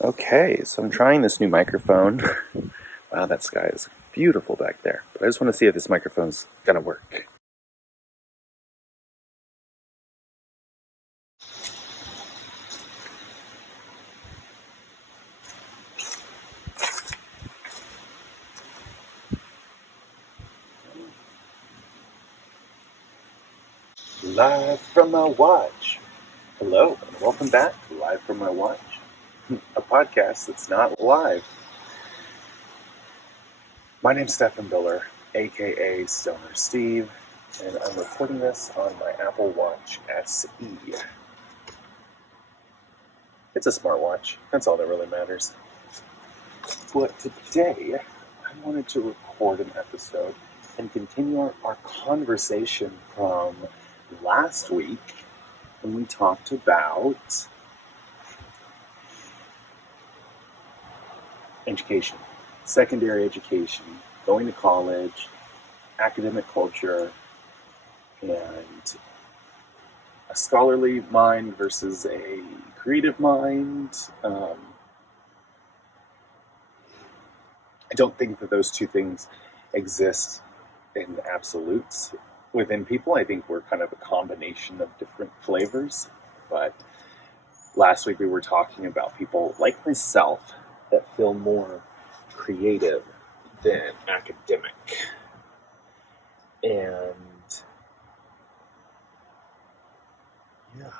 Okay, so I'm trying this new microphone. Wow, that sky is beautiful back there. But I just want to see if this microphone's gonna work. Live from my watch. Hello, and welcome back to Live from my watch, a podcast that's not live. My name's Stephen Biller, aka StonerSteve, and I'm recording this on my Apple Watch SE. It's a smartwatch, that's all that really matters. But today, I wanted to record an episode and continue our conversation from last week when we talked about education, secondary education, going to college, academic culture, and a scholarly mind versus a creative mind. I don't think that those two things exist in absolutes within people. I think we're kind of a combination of different flavors. But last week we were talking about people like myself that feel more creative than academic. And yeah.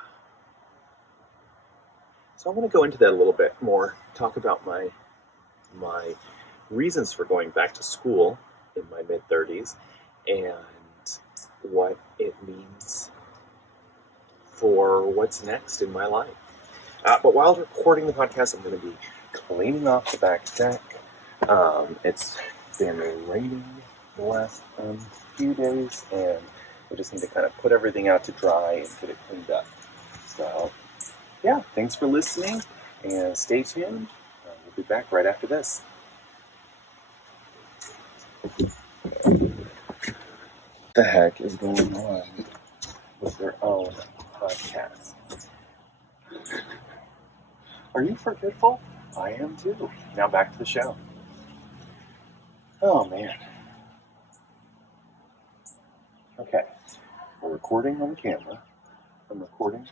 So I want to go into that a little bit more, talk about my reasons for going back to school in my mid-30s and what it means for what's next in my life. But while recording the podcast, I'm going to be cleaning off the back deck. It's been raining the last few days, and we just need to kind of put everything out to dry and get it cleaned up. So, yeah, thanks for listening, and stay tuned. We'll be back right after this. What the heck is going on with their own podcast? Are you forgetful? I am too. Now back to the show. Oh man. Okay. We're recording on camera. I'm recording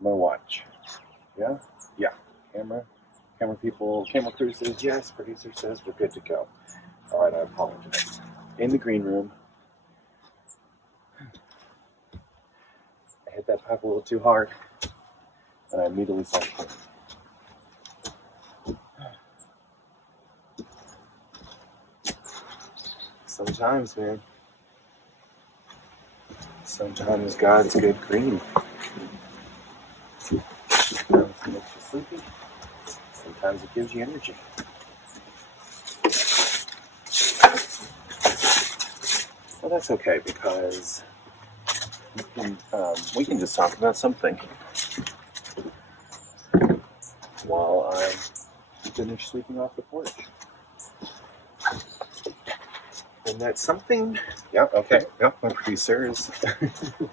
my watch. Yeah? Yeah. Camera people, camera crew says yes, producer says we're good to go. Alright, I apologize. In the green room. I hit that pipe a little too hard, and I immediately saw it. Sometimes, man. Sometimes God's good green. Sometimes it makes you sleepy. Sometimes it gives you energy. Well, that's okay, because we can just talk about something while I finish sleeping off the porch. And that's something. Yeah, okay. Yep, my producer is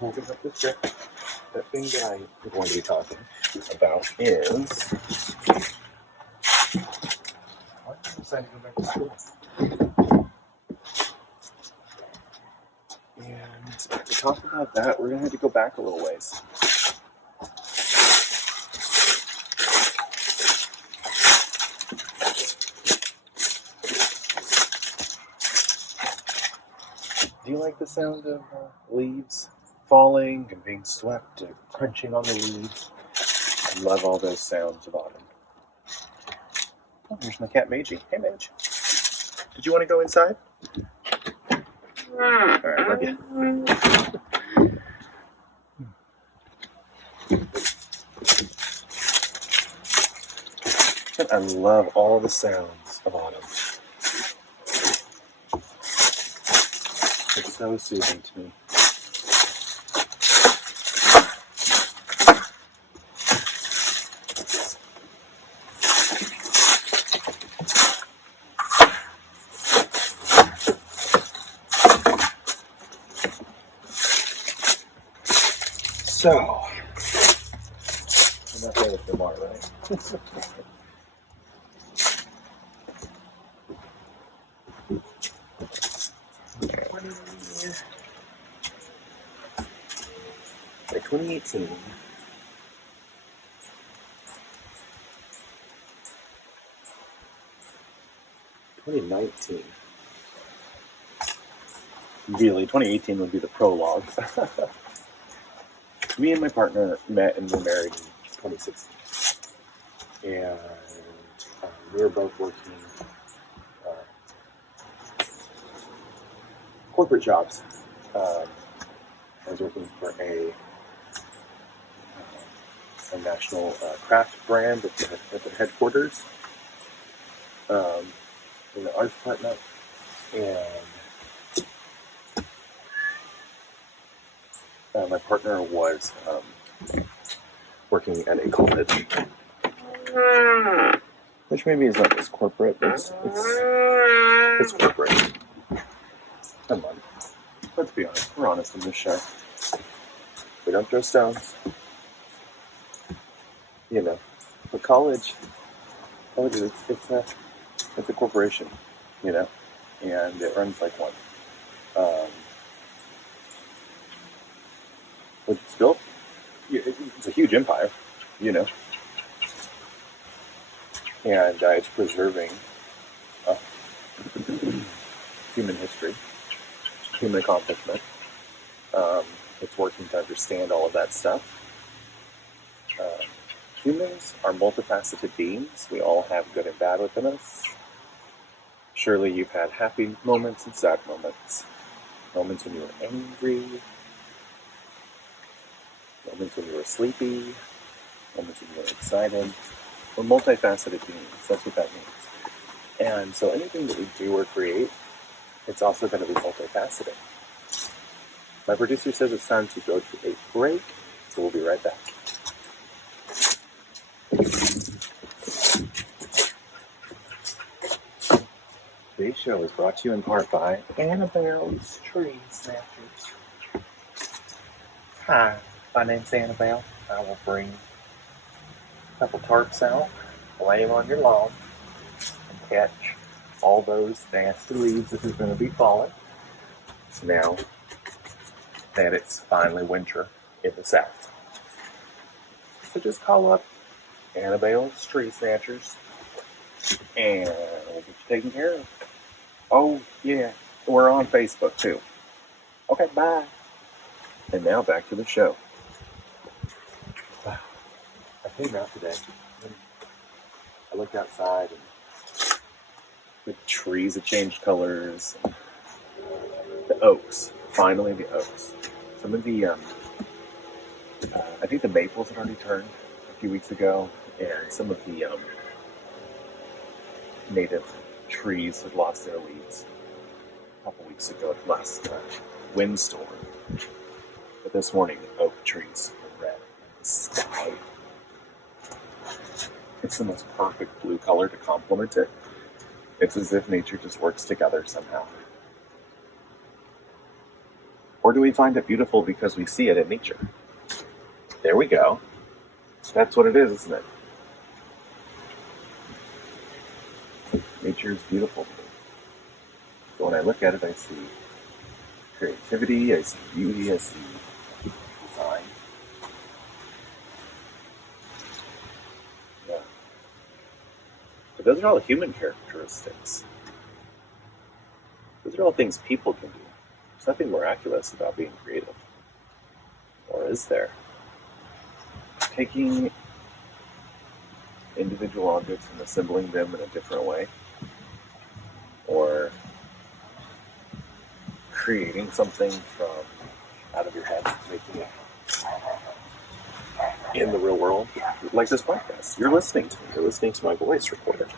holding up the script. That thing that I'm going to be talking about is. Why did I decide to go back to school? And to talk about that, we're going to have to go back a little ways. Do you like the sound of leaves falling and being swept and crunching on the leaves? I love all those sounds of autumn. Oh, here's my cat Magey. Hey, Mage. Did you want to go inside? Alright, love you. I love all the sounds of autumn. It's so soothing to me. So, enough of the are, right? 2018. 2019. Really, 2018 would be the prologue. Me and my partner met and were married in 2016. And we were both working corporate jobs. I was working for a national craft brand at the headquarters in the art department, and my partner was working at a college, which maybe is not as corporate. It's corporate. Come on, let's be honest. We're honest in this show. We don't throw stones. You know, but college is it's a corporation, you know, and it runs like one. It's built. It's a huge empire, you know, and it's preserving human history, human accomplishment. It's working to understand all of that stuff. Humans are multifaceted beings. We all have good and bad within us. Surely you've had happy moments and sad moments. Moments when you were angry. Moments when you were sleepy. Moments when you were excited. We're multifaceted beings. That's what that means. And so anything that we do or create, it's also going to be multifaceted. My producer says it's time to go to a break, so we'll be right back. Today's show is brought to you in part by Annabelle's Tree Snatchers. Hi, my name's Annabelle. I will bring a couple tarps out, lay them on your lawn, and catch all those nasty leaves that are going to be falling now that it's finally winter in the south. So just call up Annabelle's Tree Snatchers and we'll get you taken care of. Oh, yeah, we're on Facebook too. Okay, bye. And now back to the show. I came out today. I looked outside and the trees had changed colors. The oaks, finally the oaks. Some of the, I think the maples had already turned a few weeks ago, and some of the native trees had lost their leaves a couple weeks ago at the last windstorm. But this morning, the oak trees are red in the sky. It's the most perfect blue color to complement it. It's as if nature just works together somehow. Or do we find it beautiful because we see it in nature? There we go. That's what it is, isn't it? Nature is beautiful to me. So when I look at it, I see creativity, I see beauty, I see design. Yeah. But those are all human characteristics. Those are all things people can do. There's nothing miraculous about being creative. Or is there? Taking individual objects and assembling them in a different way, or creating something from out of your head, making it in the real world, like this podcast. You're listening to me. You're listening to my voice recorded.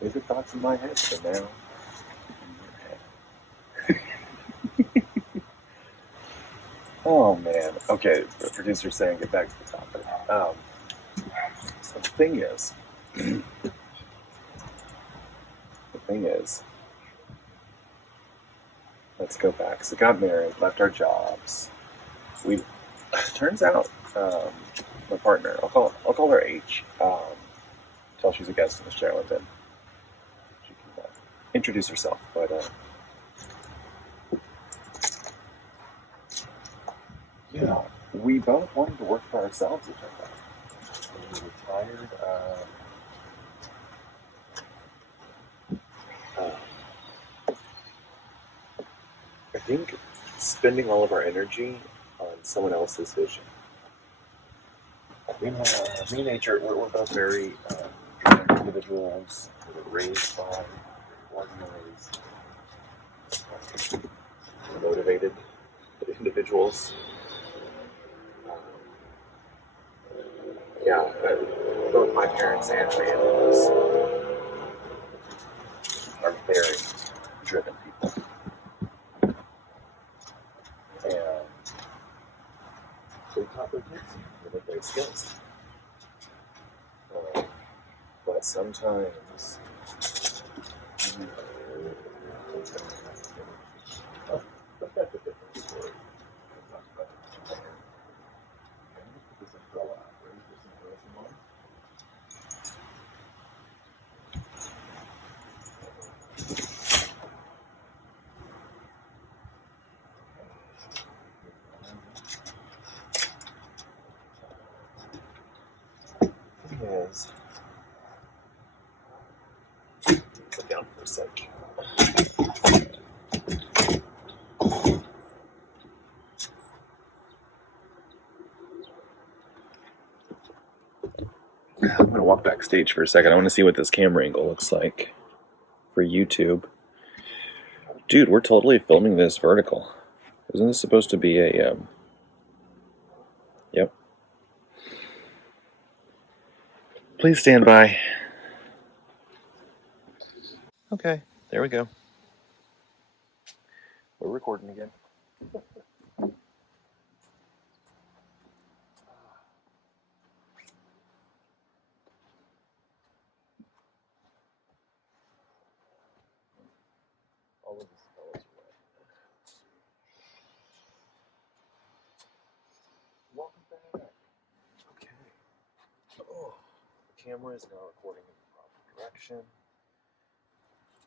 These are thoughts in my head, so now in your head. Oh man. Okay, the producer's saying get back to the topic. So the thing is, let's go back. So got married, left our jobs. We turns out my partner, I'll call her H, until she's a guest in the show, and then she can introduce herself. But yeah, we both wanted to work for ourselves, it turned out. We retired. I think spending all of our energy on someone else's vision. Me and nature, we're both very driven individuals. We're raised by, organized, motivated individuals. Yeah, both my parents and my in-laws are very driven people. And they taught their kids with great skills. But sometimes that's a different story. Is sit down for a sec. I'm going to walk backstage for a second. I want to see what this camera angle looks like for YouTube. Dude, we're totally filming this vertical. Isn't this supposed to be a... Yep. Please stand by. Okay, there we go. We're recording again. All of this is wet. Welcome back. Okay. Oh, the camera is now recording in the proper direction.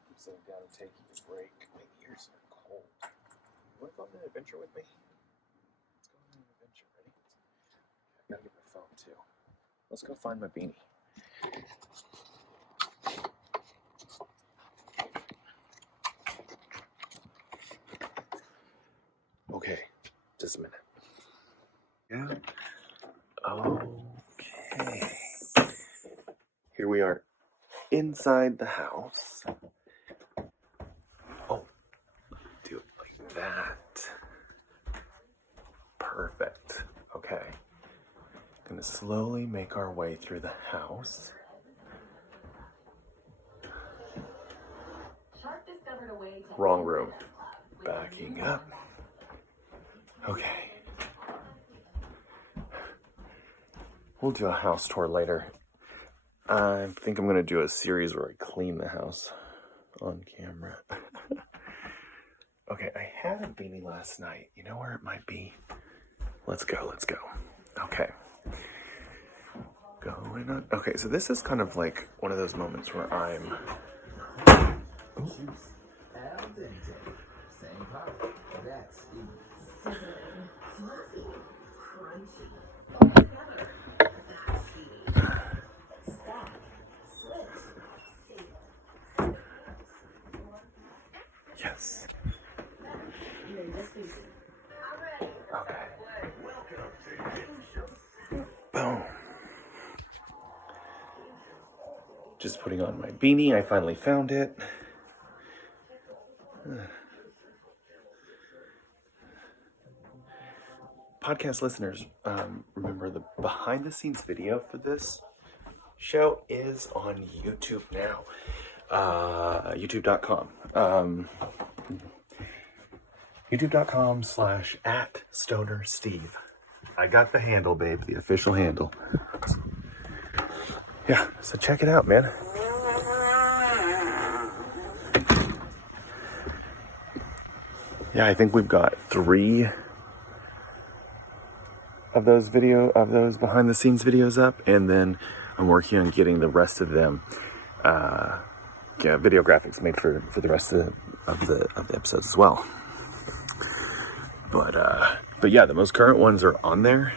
I'm sitting down and taking a break. My ears are cold. You want to go on an adventure with me? Let's go on an adventure. Ready? I gotta get my phone too. Let's go find my beanie. Okay, just a minute. Yeah. Okay. Here we are inside the house. Oh, do it like that. Perfect. Okay. Gonna slowly make our way through the house. Wrong room. Backing up. Okay. We'll do a house tour later. I think I'm going to do a series where I clean the house on camera. Okay, I had a beanie last night. You know where it might be? Let's go. Okay. Going on. Okay, so this is kind of like one of those moments where I'm... Yes. Okay. Boom. Just putting on my beanie. I finally found it. Podcast listeners, remember the behind the scenes video for this show is on YouTube now. YouTube.com. YouTube.com/@StonerSteve. I got the handle, babe, the official handle. Yeah, so check it out, man. Yeah, I think we've got 3 of those behind the scenes videos up, and then I'm working on getting the rest of them video graphics made for the rest of the episodes as well. But yeah, the most current ones are on there,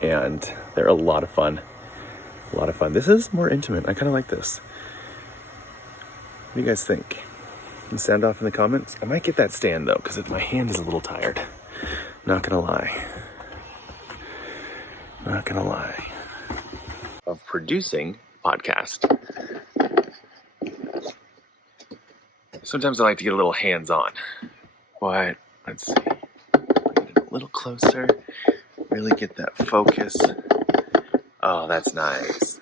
and they're a lot of fun. This is more intimate. I kind of like this. What do you guys think? You sound off in the comments. I might get that stand though, because my hand is a little tired. Not gonna lie. Of producing a podcast. Sometimes I like to get a little hands-on. But let's see. Bring it a little closer. Really get that focus. Oh, that's nice.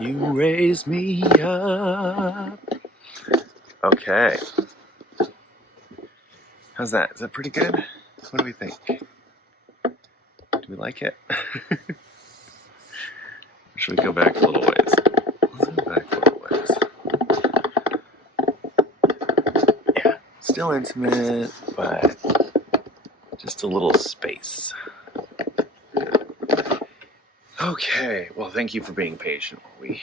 You raise me up. Okay. How's that? Is that pretty good? What do we think? Do we like it? Should we go back a little ways? Let's go back a little ways. Yeah, still intimate, but just a little space. Okay, well, thank you for being patient while we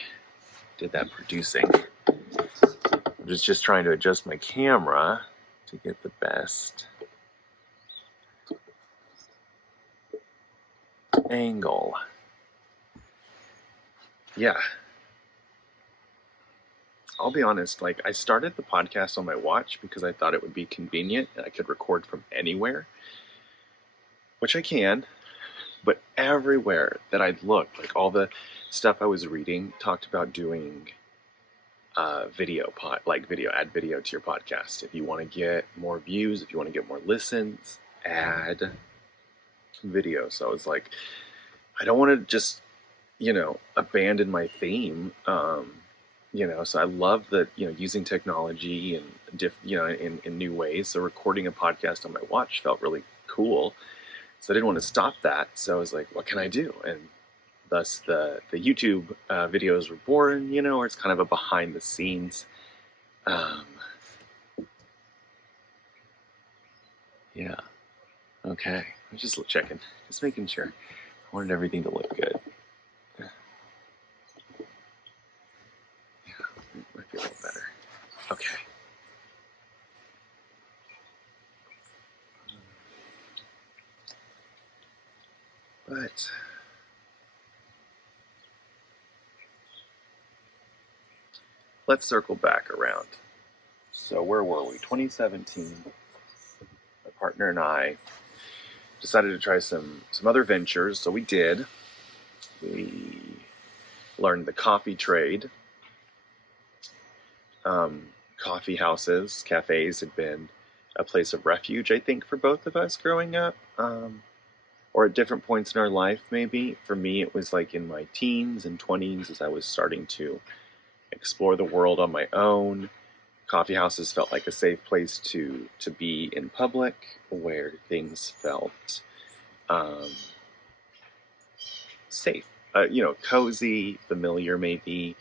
did that producing. I'm just trying to adjust my camera to get the best angle. Yeah. I'll be honest, I started the podcast on my watch because I thought it would be convenient and I could record from anywhere, which I can, but everywhere that I'd looked, all the stuff I was reading talked about doing add video to your podcast. If you want to get more views, if you want to get more listens, add video. So I was like, I don't want to just, abandon my theme. So I love that, using technology and in new ways. So recording a podcast on my watch felt really cool. So I didn't want to stop that. So I was like, what can I do? And thus the YouTube videos were born, where it's kind of a behind the scenes. Yeah. Okay. I'm just checking, just making sure. I wanted everything to look good. Might be a little better. Okay. But let's circle back around. So where were we? 2017. My partner and I decided to try some other ventures. So we did. We learned the coffee trade. Coffee houses, cafes had been a place of refuge, I think, for both of us growing up, or at different points in our life, maybe. For me, it was in my teens and 20s as I was starting to explore the world on my own. Coffee houses felt like a safe place to be in public, where things felt safe, cozy, familiar, maybe.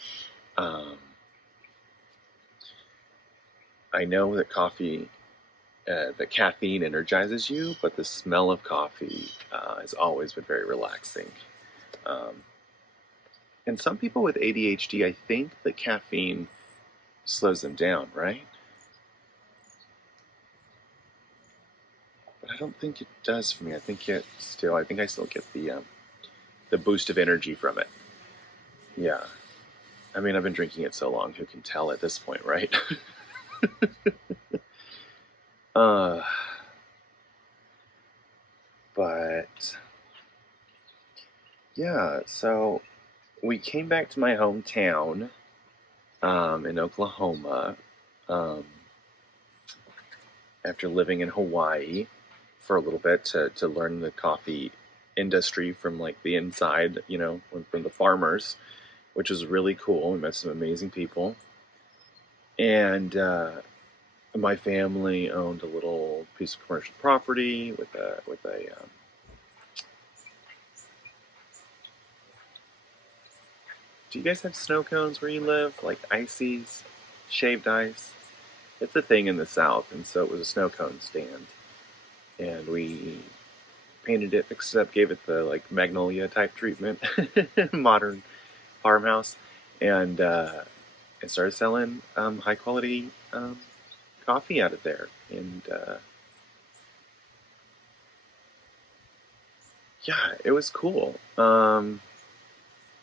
I know that that caffeine energizes you, but the smell of coffee has always been very relaxing. And some people with ADHD, I think that caffeine slows them down, right? But I don't think it does for me. I think I still get the boost of energy from it. Yeah. I mean, I've been drinking it so long, who can tell at this point, right? But yeah, so we came back to my hometown in Oklahoma after living in Hawaii for a little bit to learn the coffee industry from the inside, from the farmers, which was really cool. We met some amazing people. And my family owned a little piece of commercial property with a do you guys have snow cones where you live? Like ices, shaved ice? it's a thing in the South, and so it was a snow cone stand, and we painted it, fixed it up, gave it the like magnolia type treatment, modern farmhouse, and started selling high quality coffee out of there, and yeah, it was cool.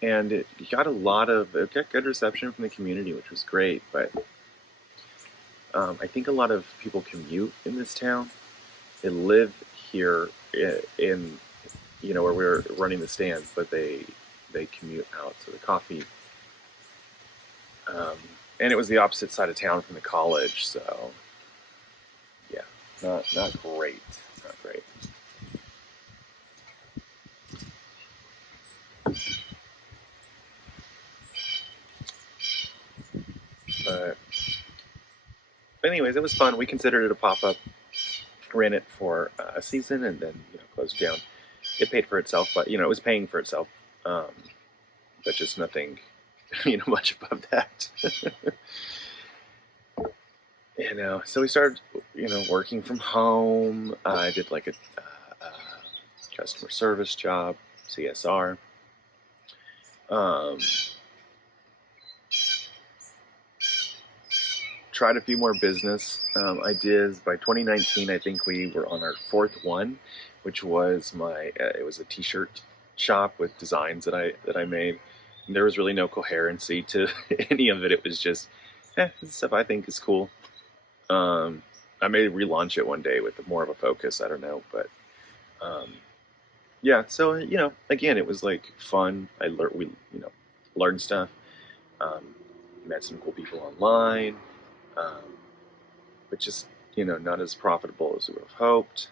And it got good reception from the community, which was great. But I think a lot of people commute in this town. They live here in where we were running the stands, but they commute out. So the coffee, and it was the opposite side of town from the college. So yeah, not great, not great. But anyways, it was fun. We considered it a pop up, ran it for a season, and then closed down. It paid for itself, but it was paying for itself, but just nothing, much above that. So we started, working from home. I did like a customer service job, CSR. Tried a few more business ideas. By 2019, I think we were on our fourth one, which was it was a t-shirt shop with designs that I made. And there was really no coherency to any of it. It was just stuff I think is cool. I may relaunch it one day with more of a focus. I don't know, but yeah. So again, it was like fun. We learned stuff. Met some cool people online. But just not as profitable as we would have hoped.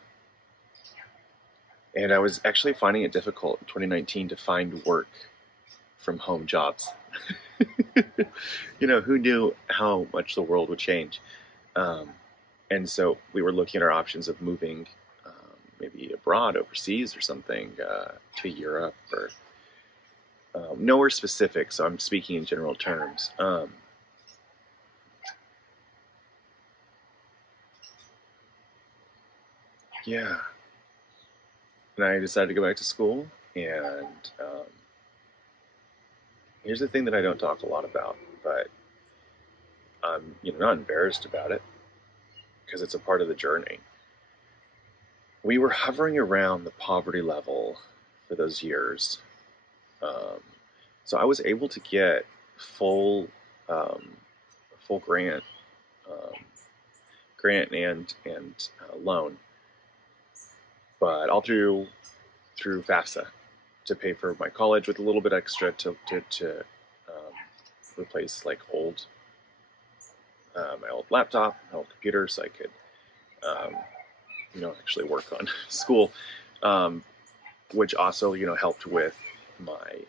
And I was actually finding it difficult in 2019 to find work from home jobs. Who knew how much the world would change? And so we were looking at our options of moving maybe abroad, overseas or something, to Europe or nowhere specific. So I'm speaking in general terms. Yeah. And I decided to go back to school, and here's the thing that I don't talk a lot about, but I'm not embarrassed about it because it's a part of the journey. We were hovering around the poverty level for those years, so I was able to get full grant, and loan, but all through FAFSA to pay for my college with a little bit extra to replace like my old laptop, my old computer, so I could actually work on school, which also helped with my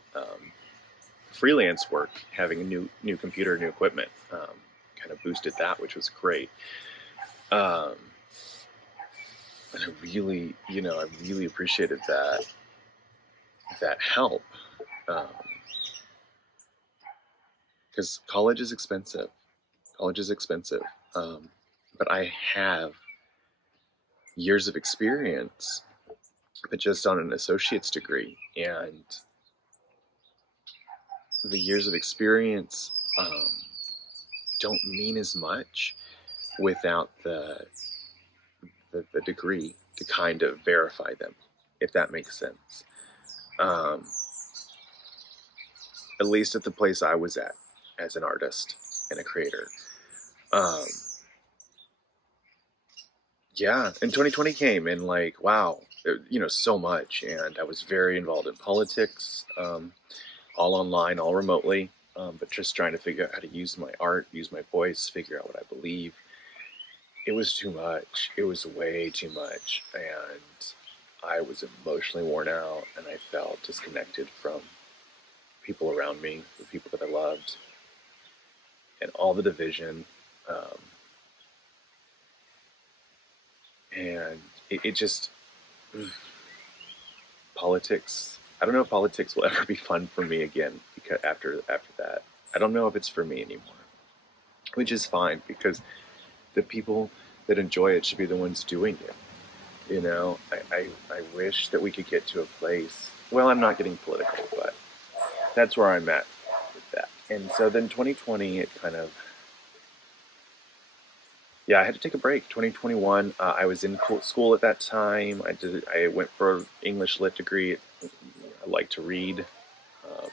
freelance work. Having a new computer, new equipment, kind of boosted that, which was great. And I really appreciated that help, because college is expensive. But I have years of experience, but just on an associate's degree, and the years of experience don't mean as much without the degree to kind of verify them, if that makes sense. At least at the place I was at as an artist and a creator. Yeah, and 2020 came, and like, wow, so much. And I was very involved in politics, all online, all remotely, but just trying to figure out how to use my art, use my voice, figure out what I believe. It was too much. It was way too much. And I was emotionally worn out, and I felt disconnected from people around me, the people that I loved, and all the division. And it just, politics, I don't know if politics will ever be fun for me again, because after that, I don't know if it's for me anymore, which is fine, because the people that enjoy it should be the ones doing it. You know, I wish that we could get to a place. Well, I'm not getting political, but that's where I'm at with that. And so then 2020, it kind of, yeah, I had to take a break. 2021, I was in school at that time. I went for an English lit degree. I like to read. Um,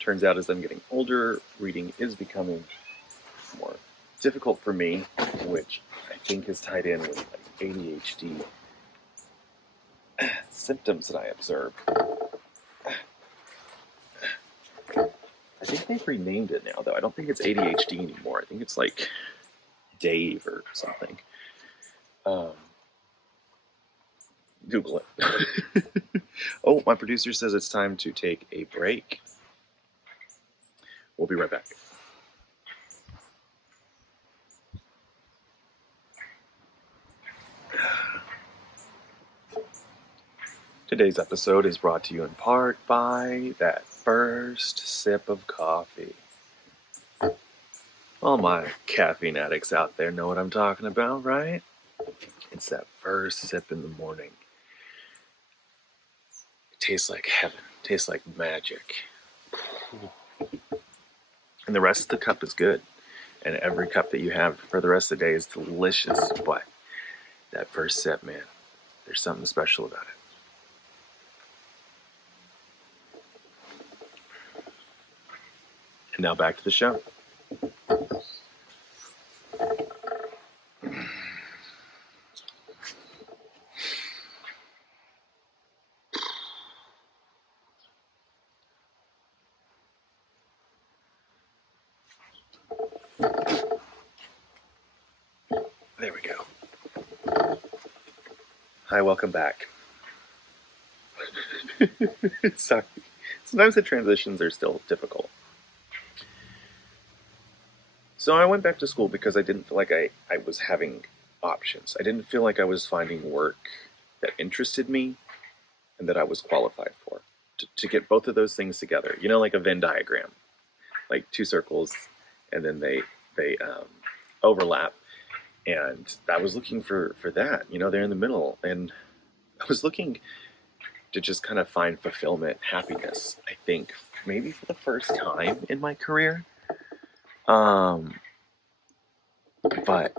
Turns out as I'm getting older, reading is becoming more difficult for me, which I think is tied in with like ADHD symptoms that I observe. I think they've renamed it now, though. I don't think it's ADHD anymore. I think it's like Dave or something. Google it. Oh, my producer says it's time to take a break. We'll be right back. Today's episode is brought to you in part by that first sip of coffee. All my caffeine addicts out there know what I'm talking about, right? It's that first sip in the morning. It tastes like heaven. It tastes like magic. And the rest of the cup is good. And every cup that you have for the rest of the day is delicious. But that first sip, man, there's something special about it. And now back to the show. There we go. Hi, welcome back. Sorry. Sometimes the transitions are still difficult. So I went back to school because I didn't feel like I was having options. I didn't feel like I was finding work that interested me and that I was qualified for. To get both of those things together, you know, like a Venn diagram, like two circles, and then they overlap. And I was looking for that, you know, they're in the middle. And I was looking to just kind of find fulfillment, happiness, I think, maybe for the first time in my career. But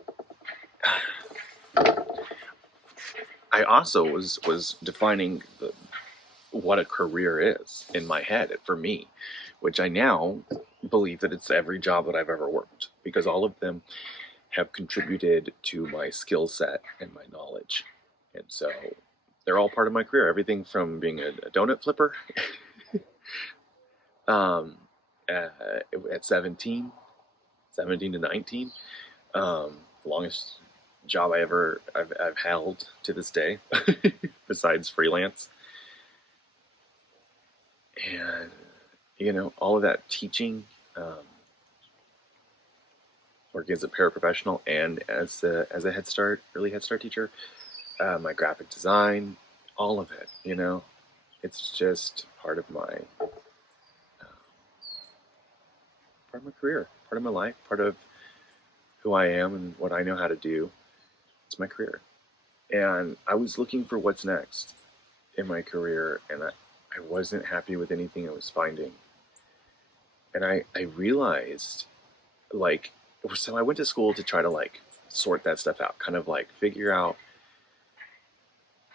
I also was defining what a career is in my head for me, which I now believe that it's every job that I've ever worked, because all of them have contributed to my skill set and my knowledge. And so they're all part of my career. Everything from being a donut flipper at 17 to 19. The longest job I've held to this day, besides freelance. And, you know, all of that teaching, working as a paraprofessional and as a early Head Start teacher, my graphic design, all of it, you know, it's just part of my career, part of my life, part of who I am and what I know how to do. It's my career. And I was looking for what's next in my career, and I wasn't happy with anything I was finding. And I realized, like, so I went to school to try to, like, sort that stuff out, kind of, like, figure out,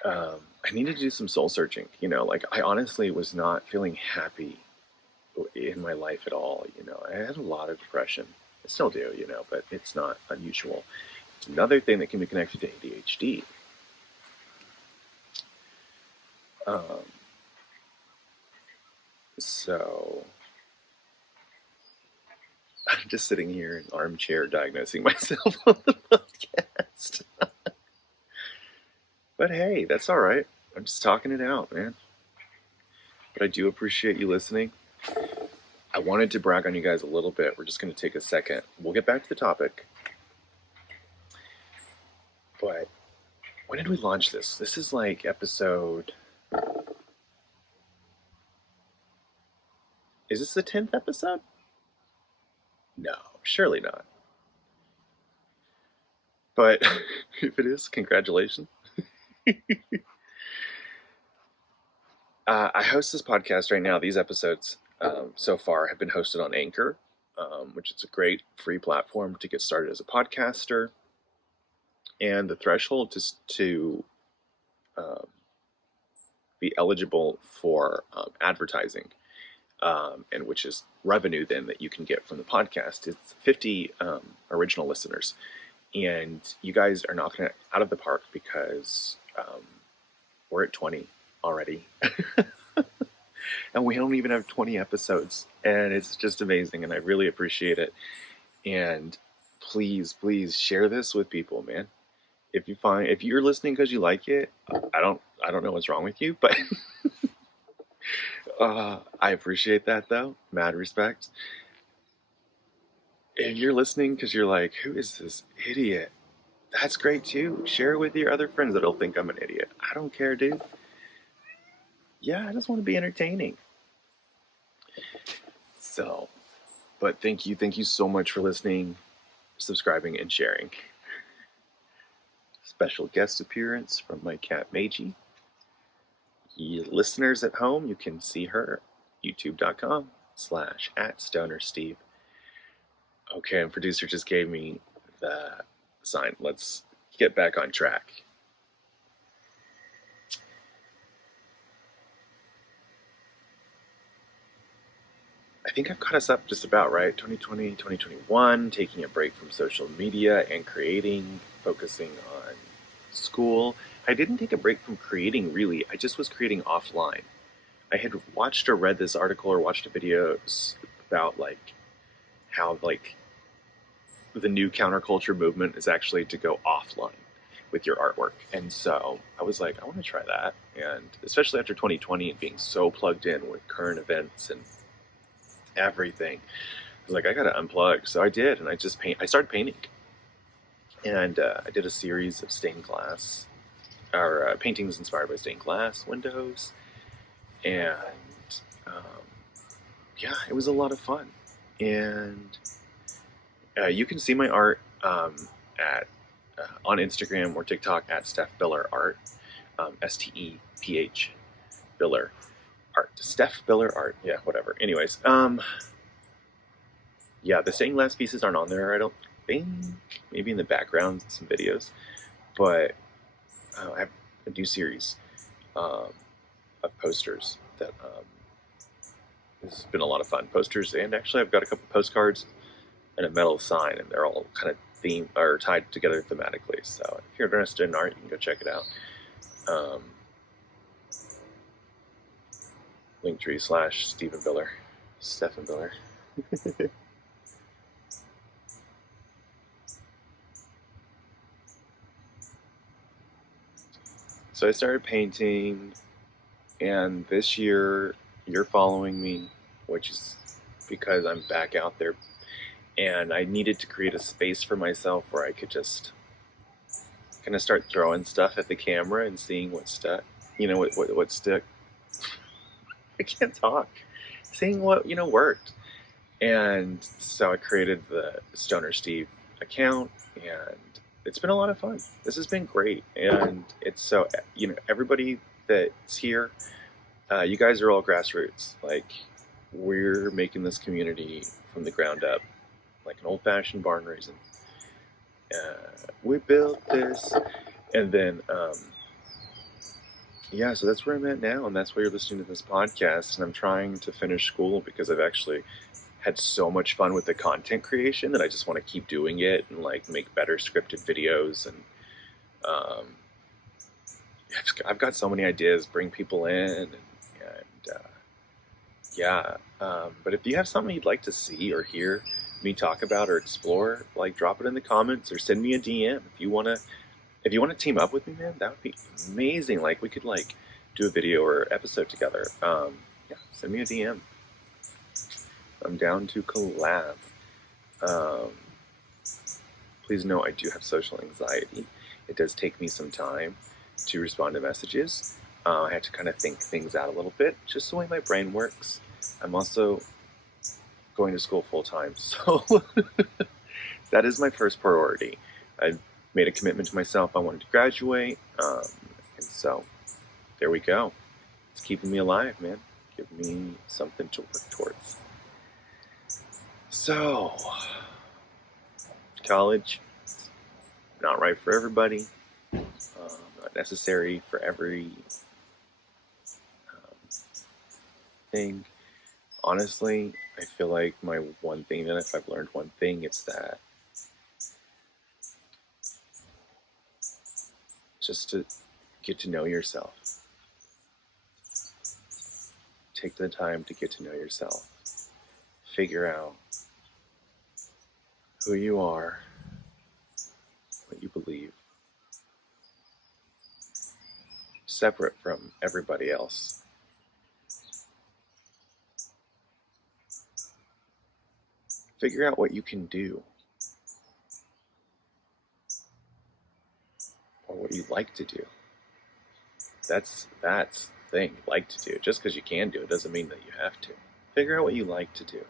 I needed to do some soul searching, you know, like, I honestly was not feeling happy in my life at all, you know. I had a lot of depression. I still do, you know, but it's not unusual. It's another thing that can be connected to ADHD. So I'm just sitting here in armchair diagnosing myself on the podcast. But hey, that's all right. I'm just talking it out, man. But I do appreciate you listening. I wanted to brag on you guys a little bit. We're just going to take a second. We'll get back to the topic. But when did we launch this? This is like episode... Is this the 10th episode? No, surely not. But if it is, congratulations. I host this podcast right now. These episodes so far have been hosted on Anchor, which is a great free platform to get started as a podcaster. And the threshold to be eligible for advertising, and which is revenue then that you can get from the podcast, it's 50 original listeners. And you guys are knocking it out of the park because we're at 20 already. And we don't even have 20 episodes. And it's just amazing. And I really appreciate it. And please share this with people, man. If you're listening because you like it, I don't know what's wrong with you, but I appreciate that though. Mad respect. If you're listening because you're like, who is this idiot? That's great too. Share it with your other friends that'll think I'm an idiot. I don't care, dude. Yeah, I just want to be entertaining. So, but thank you so much for listening, subscribing, and sharing. Special guest appearance from my cat Meiji. You listeners at home, you can see her youtube.com/@StonerSteve. Okay, and producer just gave me the sign. Let's get back on track. I think I've caught us up just about right. 2020, 2021, taking a break from social media and creating, focusing on school. I didn't take a break from creating, really. I just was creating offline. I had watched or read this article or watched a video about how the new counterculture movement is actually to go offline with your artwork. And so I was like, I want to try that. And especially after 2020 and being so plugged in with current events and everything, I was like, I gotta unplug. So I did, and I started painting. And I did a series of stained glass, or paintings inspired by stained glass windows. And yeah, it was a lot of fun. And you can see my art at on Instagram or TikTok at Steph Biller Art, STEPH Biller Art, Steph Biller Art, yeah, whatever. Anyways, yeah, the stained glass pieces aren't on there, I don't think. Maybe in the background, some videos, but I have a new series of posters that this has been a lot of fun. Posters, and actually I've got a couple postcards and a metal sign, and they're all kind of themed or tied together thematically. So if you're interested in art, you can go check it out. Linktree/Stephen Biller, Stephen Biller. So I started painting, and this year you're following me, which is because I'm back out there, and I needed to create a space for myself where I could just kind of start throwing stuff at the camera and seeing what stuck. What stuck. I can't talk. Seeing what worked. And so I created the StonerSteve account, and it's been a lot of fun. This has been great. And it's so, everybody that's here, you guys are all grassroots. Like, we're making this community from the ground up, like an old-fashioned barn raising. We built this. And then, yeah, so that's where I'm at now, and that's why you're listening to this podcast. And I'm trying to finish school because I've actually had so much fun with the content creation that I just want to keep doing it and make better scripted videos. And I've got so many ideas, bring people in, and yeah. But if you have something you'd like to see or hear me talk about or explore, drop it in the comments or send me a DM. If you want to team up with me, man, that would be amazing. We could do a video or episode together. Yeah, send me a DM. I'm down to collab. Please know I do have social anxiety. It does take me some time to respond to messages. I have to kind of think things out a little bit, just the way my brain works. I'm also going to school full time, so that is my first priority. made a commitment to myself. I wanted to graduate, and so there we go. It's keeping me alive, man. Giving me something to work towards. So, college, not right for everybody. Not necessary for every thing. Honestly, I feel like my one thing, that if I've learned one thing, it's that just to get to know yourself. Take the time to get to know yourself. Figure out who you are, what you believe, separate from everybody else. Figure out what you can do, or what you like to do. That's the thing, like to do. Just because you can do it doesn't mean that you have to. Figure out what you like to do,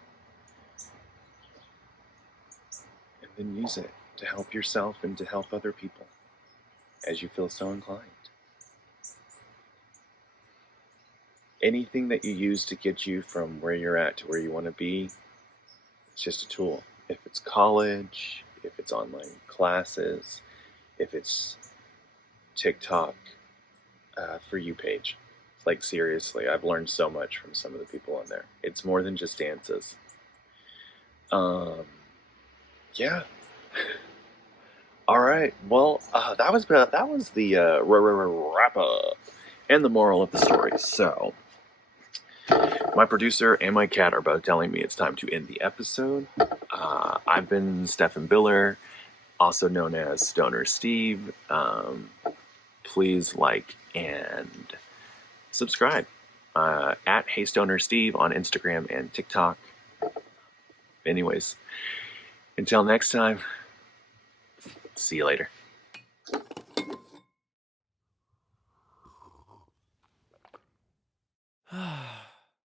and then use it to help yourself and to help other people as you feel so inclined. Anything that you use to get you from where you're at to where you want to be, it's just a tool. If it's college, if it's online classes, if it's TikTok For You page. It's like, seriously, I've learned so much from some of the people on there. It's more than just dances. Yeah. All right. Well, that was the wrap up and the moral of the story. So, my producer and my cat are both telling me it's time to end the episode. I've been Stephen Biller, also known as StonerSteve. Please like and subscribe at HeyStonerSteve on Instagram and TikTok. Anyways, until next time, see you later.